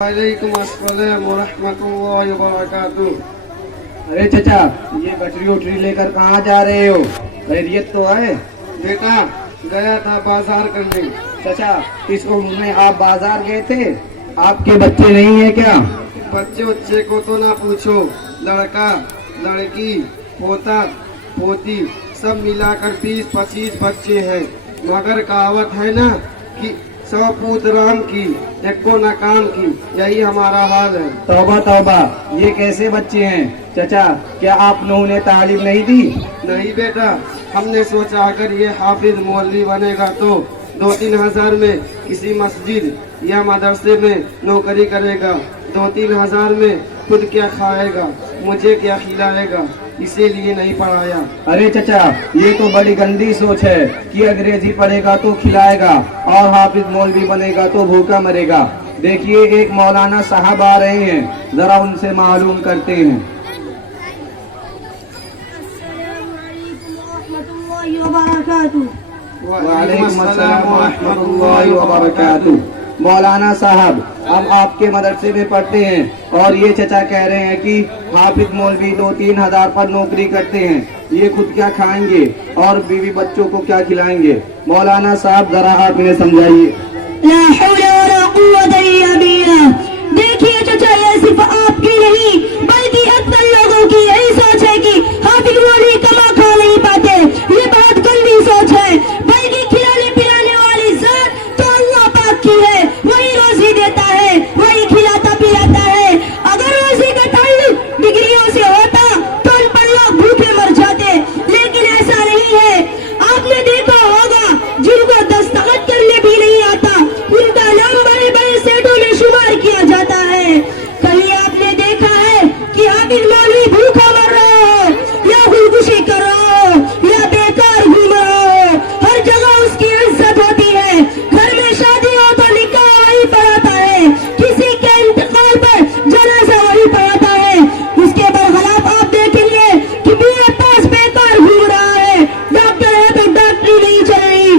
वालेकुम अस्सलाम वरहमतुल्लाहि वबरकातुह। अरे चचा, ये गठरी उठरी लेकर कहाँ जा रहे हो? खैरियत तो है? बेटा गया था बाजार करने। चचा, इस उम्र में आप बाजार गए थे? आपके बच्चे नहीं है क्या? बच्चे को तो ना पूछो, लड़का लड़की पोता पोती सब मिलाकर 20-25 बच्चे हैं। मगर कहावत है ना कि 100 पूत राम की एक को नाकाम की, यही हमारा हाल है। तौबा तौबा, ये कैसे बच्चे हैं? चचा, क्या आपने उन्हें तालीम नहीं दी? नहीं बेटा, हमने सोचा अगर ये हाफिज मौलवी बनेगा तो 2-3 हजार में किसी मस्जिद या मदरसे में नौकरी करेगा, 2-3 हजार में खुद क्या खाएगा, मुझे क्या खिलाएगा, इसीलिए नहीं पढ़ाया। अरे चचा, ये तो बड़ी गंदी सोच है कि अंग्रेजी पढ़ेगा तो खिलाएगा और हाफिज मौलवी बनेगा तो भूखा मरेगा। देखिए, एक मौलाना साहब आ रहे हैं, जरा उनसे मालूम करते हैं। वालेकुम अस्सलाम वरहमतुल्लाहि वबरकातुह। मौलाना साहब, हम आपके मदरसे में पढ़ते हैं और ये चचा कह रहे हैं कि हाफिज मौलवी 2-3 हजार पर नौकरी करते हैं, ये खुद क्या खाएंगे और बीवी बच्चों को क्या खिलाएंगे? मौलाना साहब, जरा आप इन्हें समझाइए। ला हौला वला कुव्वता इल्ला बिल्लाह। देखिए चचा, ये सिर्फ आपकी नहीं बल्कि अक्सर लोगों की यही सोच है कि हाफिज मौलवी कमा खा नहीं पाते। ये बहुत गंदी सोच है, बल्कि खिलाने पिलाने वाली जात तो अल्लाह पाक की है, वही रोजी देता है, वही खिलाता पिलाता है। अगर रोजी का ताल्लुक डिग्रियों से होता तो अनपढ़ लोग भूखे मर जाते, लेकिन ऐसा नहीं है। आपने देखा होगा जिनको दस्तखत करने भी नहीं आता, उनका नाम बड़े बड़े सेठों में शुमार किया जाता है। कहीं आपने देखा है कि हाफिज मौलवी भूखा मर रहा हो या खुदकुशी कर रहा हो या बेकार घूम रहा हो? हर जगह उसकी इज्जत होती है। घर में शादी हो तो निकाह वही पढ़ाता है, किसी के इंतकाल पर जनाजा वही पढ़ाता है। उसके बरखिलाफ आप देखेंगे कि बीए पास बेकार घूम रहा है, डॉक्टर है तो डॉक्टरी नहीं चल रही,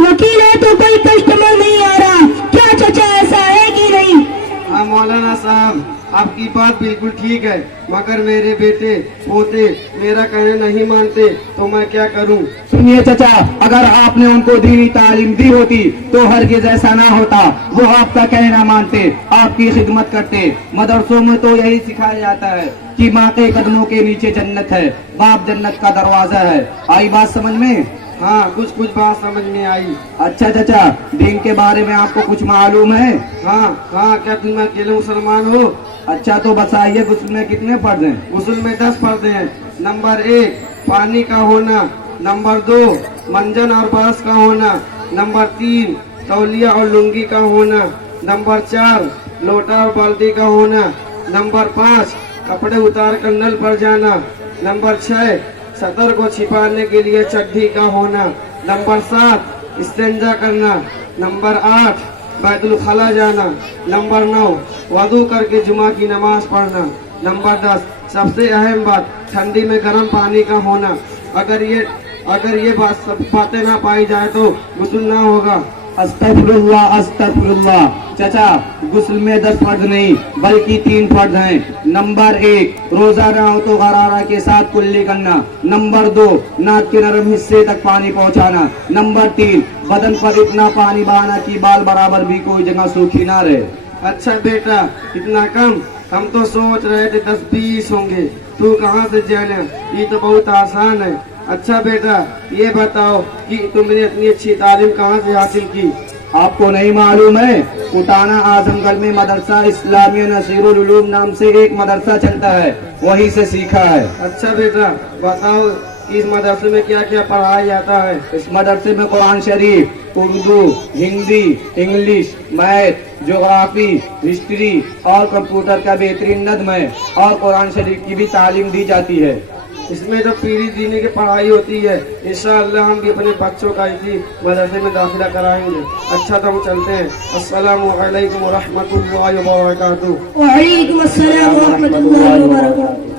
वकील है तो कोई कस्टमर नहीं आ रहा। क्या चचा ऐसा है कि नहीं? हाँ मौलाना साहब, आपकी बात बिल्कुल ठीक है, मगर मेरे बेटे पोते मेरा कहना नहीं मानते तो मैं क्या करूं? सुनिए चचा, अगर आपने उनको दीनी तालीम दी होती तो हरगिज ऐसा ना होता। वो आपका कहना मानते, आपकी खिदमत करते। मदरसों में तो यही सिखाया जाता है कि माँ के कदमों के नीचे जन्नत है, बाप जन्नत का दरवाजा है। आई बात समझ में? हाँ, कुछ बात समझ में आई। अच्छा चचा, दीन के बारे में आपको कुछ मालूम है? हाँ, क्या तुम अकेले मुसलमान हो? अच्छा तो बताइए, गुस्ल में कितने फर्ज हैं? गुस्ल में 10 फर्ज हैं। नंबर 1 पानी का होना, नंबर 2 मंजन और बरस का होना, नंबर 3 तौलिया और लुंगी का होना, नंबर 4 लोटा और बाल्टी का होना, नंबर 5 कपड़े उतार कर नल पर जाना, नंबर 6 सतर को छिपाने के लिए चड्ढी का होना, नंबर 7 इस्तेंजा करना, नंबर 8 बैतुल खला जाना, नंबर 9 वضو करके जुमा की नमाज पढ़ना, नंबर 10 सबसे अहम बात ठंडी में गर्म पानी का होना। अगर ये सब बातें ना पाई जाए तो गुस्ल ना होगा। अस्तगफिरुल्लाह अस्तगफिरुल्लाह। चचा, गुस्ल में 10 फर्ज नहीं बल्कि 3 फर्ज हैं। नंबर 1 रोजा ना हो तो गरारा के साथ कुल्ली करना, नंबर 2 नाक के नरम हिस्से तक पानी पहुंचाना, नंबर 3 बदन पर इतना पानी बहाना कि बाल बराबर भी कोई जगह सूखी ना रहे। अच्छा बेटा, इतना कम? हम तो सोच रहे थे 10-20 होंगे। तू कहाँ से जाने, ये तो बहुत आसान है। अच्छा बेटा, ये बताओ कि तुमने इतनी अच्छी तालीम कहाँ से हासिल की? आपको नहीं मालूम है? उटाना आजमगढ़ में मदरसा इस्लामिया नसीरुल उलूम नाम से एक मदरसा चलता है, वहीं से सीखा है। अच्छा बेटा, बताओ इस मदरसे में क्या क्या पढ़ाया जाता है? इस मदरसे में कुरान शरीफ, Urdu, Hindi, English, math, geography, history और कंप्यूटर का बेहतरीन नज़्म है और कुरान शरीफ की भी तालीम दी जाती है। इसमें जो पीरी दीनी की पढ़ाई होती है, इंशाअल्लाह हम भी अपने बच्चों का इसी मदरसे में दाखिला कराएंगे। अच्छा तो हम चलते हैं। अस्सलामु अलैकुम व रहमतुल्लाहि व बरकातुहू। वालेकुम अस्सलाम व रहमतुल्लाहि व बरकातुहू।